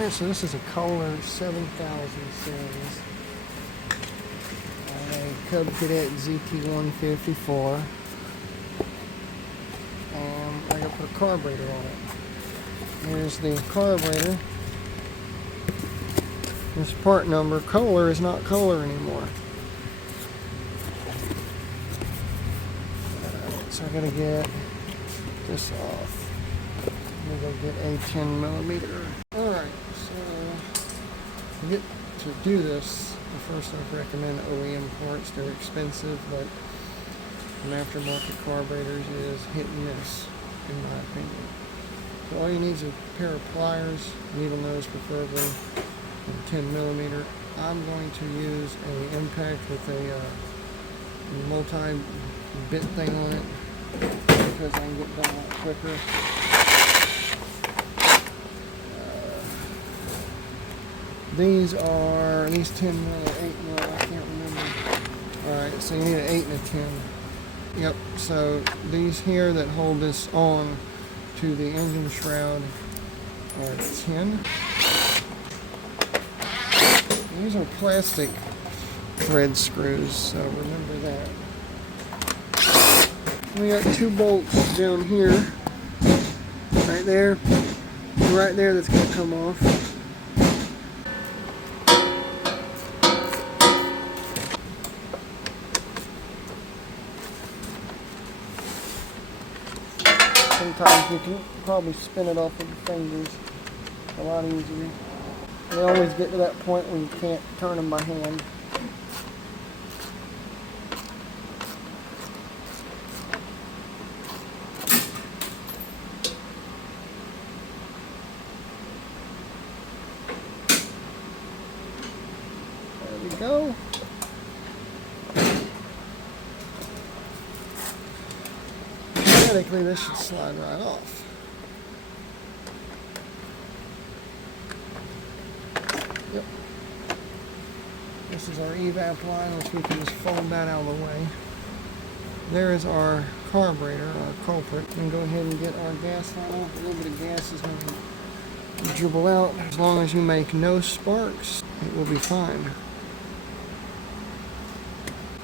Alright, so this is a Kohler 7000 series. A Cub-Cadet ZT1 54. And I gotta put a carburetor on it. Here's the carburetor. This part number. Kohler is not Kohler anymore. So I gotta get this off. I'm gonna go get a 10mm. Alright, so to get to do this, first I recommend OEM parts. They're expensive, but an aftermarket carburetors is hit and miss, in my opinion. So all you need is a pair of pliers, needle nose preferably, and 10mm. I'm going to use an impact with a multi-bit thing on it because I can get done a lot quicker. These 10mm or 8mm, I can't remember. Alright, so you need an 8 and a 10. Yep, so these here that hold this on to the engine shroud are 10. These are plastic thread screws, so remember that. We got 2 bolts down here, right there, and right there that's going to come off. Sometimes you can probably spin it off with your fingers a lot easier. You always get to that point where you can't turn them by hand. There we go. Theoretically, this should slide right off. Yep. This is our evap line, which we can just fold that out of the way. There is our carburetor, our culprit. We can go ahead and get our gas line off. A little bit of gas is going to dribble out. As long as you make no sparks, it will be fine.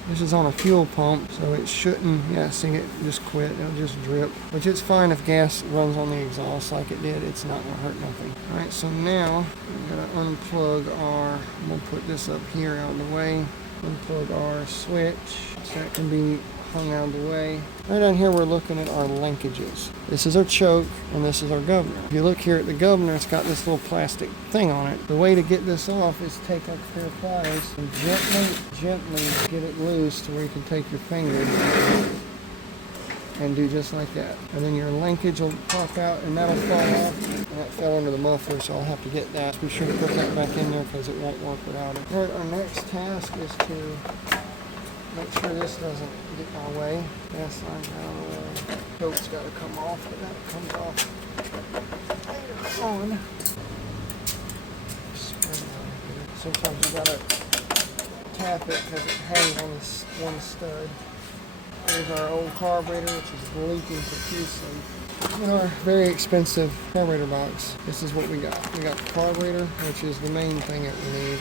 This is on a fuel pump, so it shouldn't, yeah, see it just quit, it'll just drip. Which it's fine if gas runs on the exhaust like it did, it's not gonna hurt nothing. Alright, so now I'm gonna unplug I'm gonna put this up here out of the way. Unplug our switch, so that can be hung out of the way. Right down here we're looking at our linkages. This is our choke, and this is our governor. If you look here at the governor, it's got this little plastic thing on it. The way to get this off is take like a pair of pliers and gently get it loose to where you can take your finger and do just like that. And then your linkage will pop out and that'll fall off. And that fell under the muffler, so I'll have to get that. Be sure to put that back in there because it won't work without it. Alright, our next task is to make sure this doesn't get in our way. Gas line's out of the way. Choke's got to come off, but that comes off later on. Sometimes you got to tap it because it hangs on this one stud. There's our old carburetor, which is leaking profusely. In our very expensive carburetor box, this is what we got. We got the carburetor, which is the main thing that we need.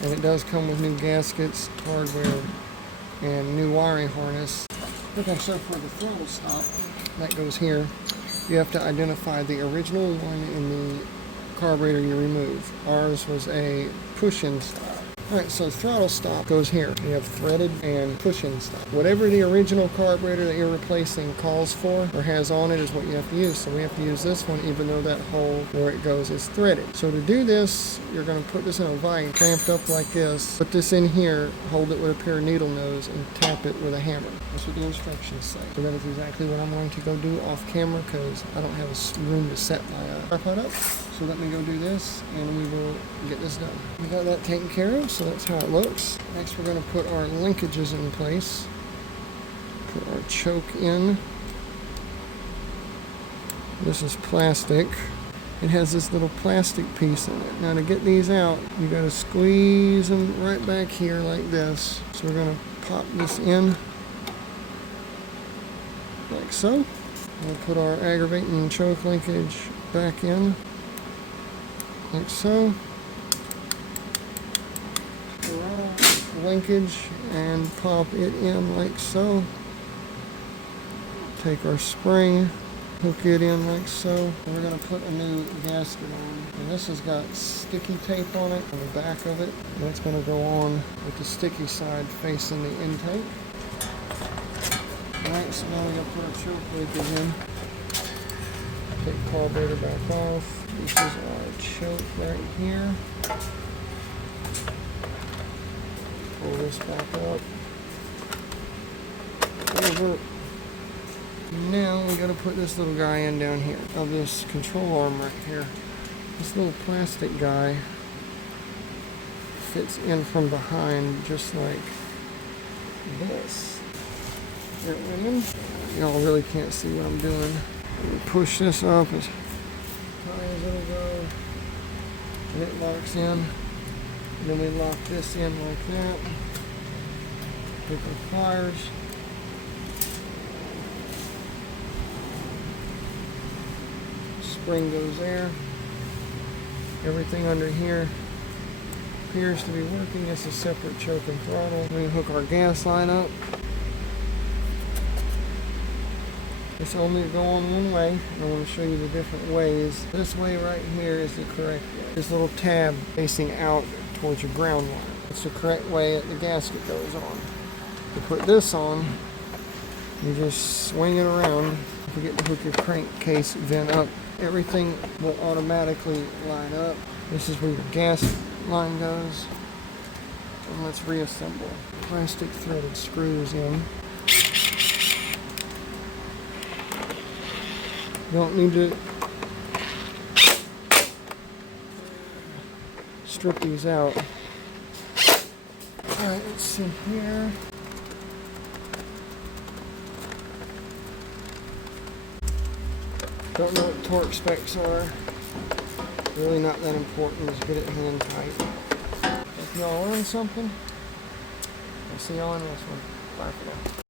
And it does come with new gaskets, hardware, and new wiring harness. Okay, so for the throttle stop, that goes here. You have to identify the original one in the carburetor you remove. Ours was a push-in stop. Alright, so throttle stop goes here. You have threaded and push-in stop. Whatever the original carburetor that you're replacing calls for or has on it is what you have to use. So we have to use this one even though that hole where it goes is threaded. So to do this, you're going to put this in a vise, clamped up like this. Put this in here, hold it with a pair of needle nose, and tap it with a hammer. That's what the instructions say. So that is exactly what I'm going to go do off camera because I don't have a room to set my tripod up. So let me go do this and we will get this done. We got that taken care of, so that's how it looks. Next we're going to put our linkages in place. Put our choke in. This is plastic. It has this little plastic piece in it. Now to get these out, you got to squeeze them right back here like this. So we're going to pop this in like so. We'll put our aggravating choke linkage back in. like so. Linkage and pop it in like so. Take our spring, hook it in like so. We're going to put a new gasket on. And this has got sticky tape on it, on the back of it. And that's going to go on with the sticky side facing the intake. Alright, so now we're going to put our choke linkage in. Take the carburetor back off. This is our choke right here. Pull this back up. Over. Now we gotta put this little guy in down here of this control arm right here. This little plastic guy fits in from behind just like this. There it went in. Y'all really can't see what I'm doing. We push this up as high as it'll go, and it locks in. And then we lock this in like that with the pliers. Spring goes there. Everything under here appears to be working. It's a separate choke and throttle. We hook our gas line up. It's only to go on one way. I want to show you the different ways. This way right here is the correct way. This little tab facing out towards your ground wire. It's the correct way that the gasket goes on. To put this on, you just swing it around. Don't forget to hook your crankcase vent up. Everything will automatically line up. This is where your gas line goes. And let's reassemble. Plastic threaded screws in. Don't need to strip these out. Alright, let's see here. Don't know what torque specs are. Really not that important. Just get it hand tight. If y'all learned something, I'll see y'all in this one. Bye for now.